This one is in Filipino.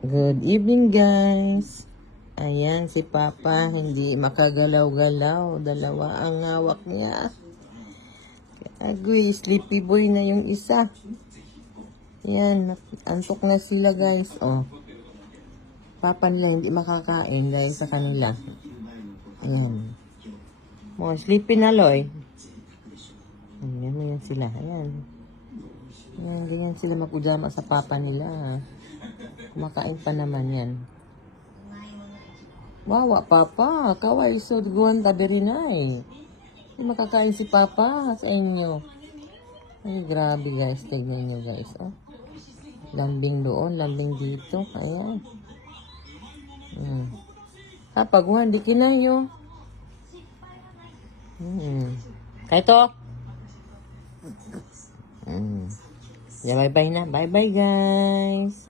Good evening, guys. Ayan, si Papa hindi makagalaw-galaw. Dalawa ang hawak niya. Agoy, sleepy boy na yung isa. Ayan, antok na sila, guys. Oh, Papa nila hindi makakain dahil sa kanila. Ayan. Oh, sleepy na, Loy. Ayan sila. Ayan. Ayan, ganyan sila magpujama sa Papa nila. Kumakain pa naman yan. Wawa, Papa. Kaway, so guwan tabirinay. Hindi makakain si Papa sa inyo. Ay, grabe, guys. Tignan nyo, guys. Oh. Lambing doon, lambing dito. Ayan. Kapag hindi kinayo. Kaya to. Yeah, bye-bye na. Bye-bye, guys.